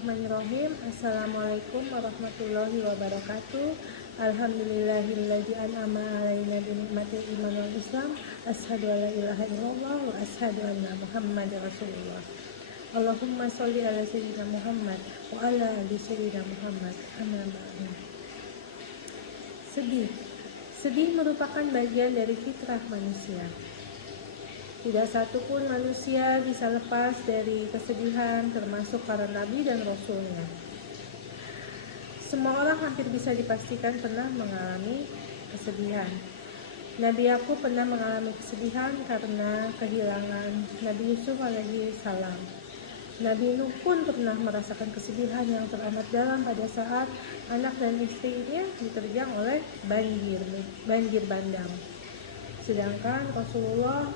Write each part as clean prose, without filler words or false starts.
Bismillahirrahmanirrahim. Assalamualaikum warahmatullahi wabarakatuh. Alhamdulillahilladzi an'ama alaina bi ni'matil iman wal islam. Asyhadu an la ilaha illallah wa asyhadu anna Muhammadar Rasulullah. Allahumma sholli ala sayyidina Muhammad wa ala ali sayyidina Muhammad. Amma ba'du. Sedih merupakan bagian dari fitrah manusia. Tidak satu pun manusia bisa lepas dari kesedihan, termasuk para nabi dan rasulnya. Semua orang hampir bisa dipastikan pernah mengalami kesedihan. Nabi Yakub pernah mengalami kesedihan karena kehilangan Nabi Yusuf alaihi salam. Nabi Nuh pun pernah merasakan kesedihan yang teramat dalam pada saat anak dan istrinya diterjang oleh banjir bandang. Sedangkan Rasulullah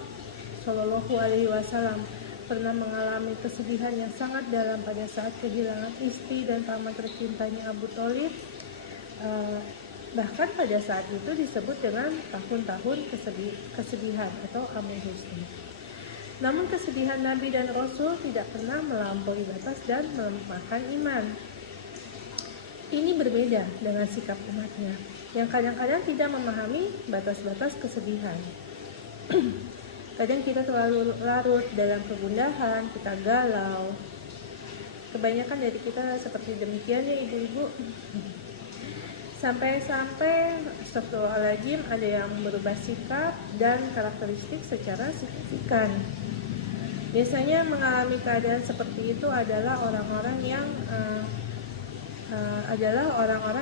Shallallahu Alaihi Wasallam pernah mengalami kesedihan yang sangat dalam pada saat kehilangan istri dan paman tercintanya Abu Thalib. Bahkan pada saat itu disebut dengan tahun-tahun kesedihan atau amul husni. Namun kesedihan Nabi dan Rasul tidak pernah melampaui batas dan melemahkan iman. Ini berbeda dengan sikap umatnya yang kadang-kadang tidak memahami batas-batas kesedihan. Kadang kita terlalu larut dalam kegundahan, kita galau. Kebanyakan dari kita seperti demikian ya ibu-ibu. Sampai-sampai astagfirullahaladzim ada yang berubah sikap dan karakteristik secara signifikan. Biasanya mengalami keadaan seperti itu adalah orang-orang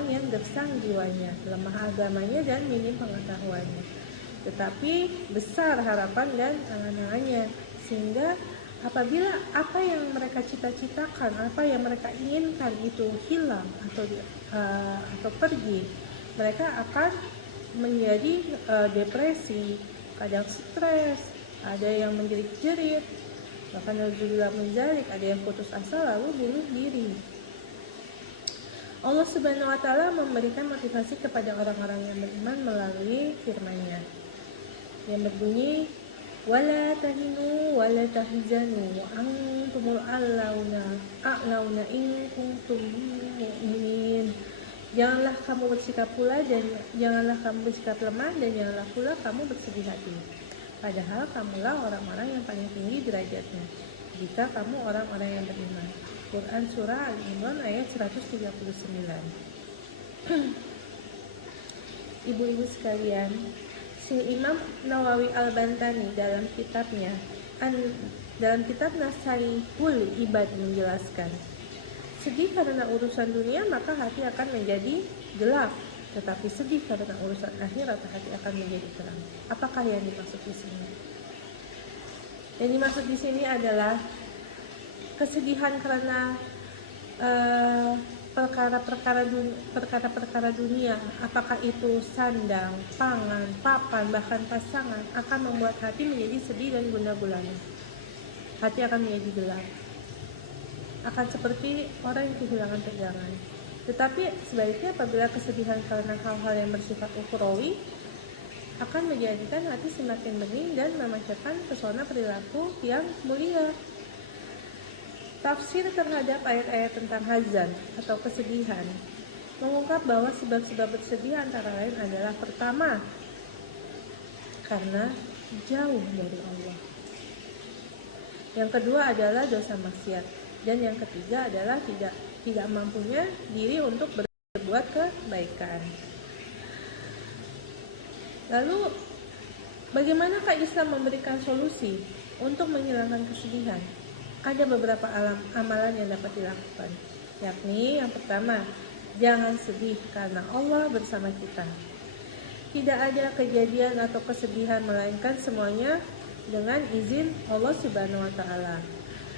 yang gersang jiwanya, lemah agamanya dan minim pengetahuannya. Tetapi besar harapan dan angan-angannya, sehingga apabila apa yang mereka cita-citakan, apa yang mereka inginkan itu hilang atau pergi, mereka akan menjadi depresi, kadang stres, ada yang menjerit-jerit, bahkan alhamdulillah menjalik, ada yang putus asa lalu bunuh diri. Allah Subhanahu wa Ta'ala memberikan motivasi kepada orang-orang yang beriman melalui firman-Nya yang berbunyi, wala tahinu wala tahzanu wa antumul a'launa in kuntum mu'minin. Janganlah kamu bersikap lemah dan janganlah pula kamu bersedih hati, padahal kamulah orang-orang yang paling tinggi derajatnya jika kamu orang-orang yang beriman. Quran Surah Al-Imran ayat 139. Ibu-ibu sekalian, Imam Nawawi Al-Bantani dalam kitab Nasaihul Ibad menjelaskan, sedih karena urusan dunia maka hati akan menjadi gelap, tetapi sedih karena urusan akhirat hati akan menjadi terang. Apakah yang dimaksud di sini? Yang dimaksud di sini adalah kesedihan karena perkara-perkara dunia, apakah itu sandang, pangan, papan, bahkan pasangan, akan membuat hati menjadi sedih dan gundah gulana. Hati akan menjadi gelap, akan seperti orang yang kehilangan pegangan. Tetapi sebaliknya, apabila kesedihan karena hal-hal yang bersifat ukhrawi akan menjadikan hati semakin bening dan memancarkan pesona perilaku yang mulia. Tafsir terhadap ayat-ayat tentang hazan atau kesedihan mengungkap bahwa sebab-sebab bersedih antara lain adalah: pertama, karena jauh dari Allah. Yang kedua adalah dosa maksiat, dan yang ketiga adalah tidak mampunya diri untuk berbuat kebaikan. Lalu, bagaimanakah Islam memberikan solusi untuk menghilangkan kesedihan? Ada beberapa amalan yang dapat dilakukan, yakni yang pertama, jangan sedih karena Allah bersama kita. Tidak ada kejadian atau kesedihan melainkan semuanya dengan izin Allah Subhanahu wa Ta'ala.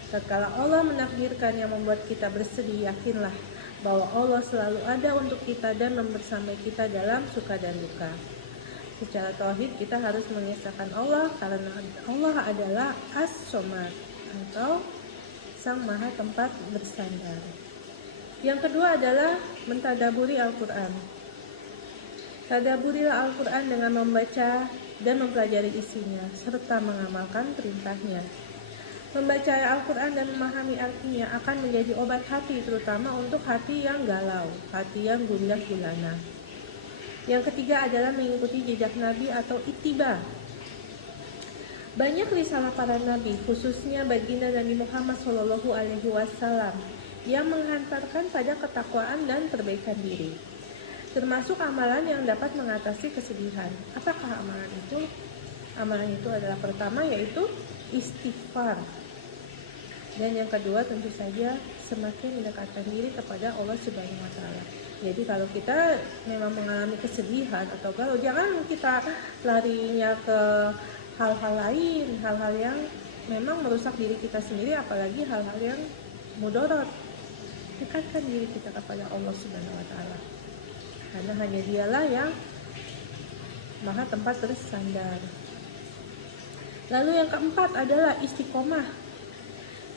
Tatkala Allah menakdirkan yang membuat kita bersedih, yakinlah bahwa Allah selalu ada untuk kita dan membersamai kita dalam suka dan duka. Secara tauhid kita harus mengisahkan Allah karena Allah adalah As-Somad atau Sang Maha Tempat Bersandar. Yang kedua adalah mentadaburi Al-Quran. Tadaburilah Al-Quran dengan membaca dan mempelajari isinya serta mengamalkan perintahnya. Membaca Al-Quran dan memahami artinya akan menjadi obat hati, terutama untuk hati yang galau, hati yang gundah gulana. Yang ketiga adalah mengikuti jejak Nabi atau ittiba. Banyak risalah para nabi, khususnya baginda Nabi Muhammad SAW, yang menghantarkan pada ketakwaan dan perbaikan diri, termasuk amalan yang dapat mengatasi kesedihan. Apakah amalan itu? Amalan itu adalah pertama yaitu istighfar, dan yang kedua tentu saja semakin mendekatkan diri kepada Allah Subhanahu wa Ta'ala. Jadi kalau kita memang mengalami kesedihan atau galau, jangan kita larinya ke hal-hal lain, hal-hal yang memang merusak diri kita sendiri, apalagi hal-hal yang mudarat. Dekatkan diri kita kepada Allah Subhanahu wa Ta'ala, karena hanya Dialah yang maha tempat bersandar. Lalu yang keempat adalah istiqomah.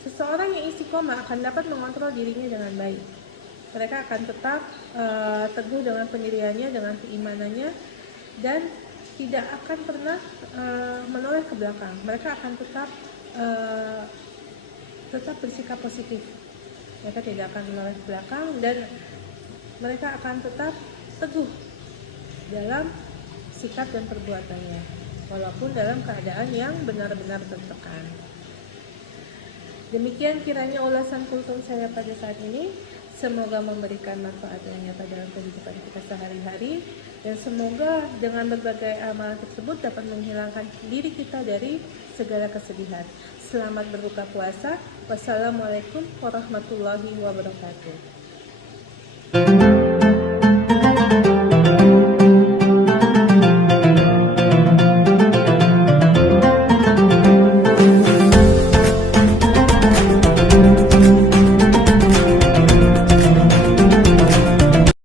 Seseorang yang istiqomah akan dapat mengontrol dirinya dengan baik. Mereka akan tetap teguh dengan pendiriannya, dengan keimanannya, dan tidak akan pernah menoleh ke belakang. Mereka akan tetap bersikap positif. Mereka tidak akan menoleh ke belakang, dan mereka akan tetap teguh dalam sikap dan perbuatannya, walaupun dalam keadaan yang benar-benar tertekan. Demikian kiranya ulasan kultum saya pada saat ini. Semoga memberikan manfaat yang nyata dalam kehidupan kita sehari-hari, dan semoga dengan berbagai amalan tersebut dapat menghilangkan diri kita dari segala kesedihan. Selamat berbuka puasa. Wassalamualaikum warahmatullahi wabarakatuh.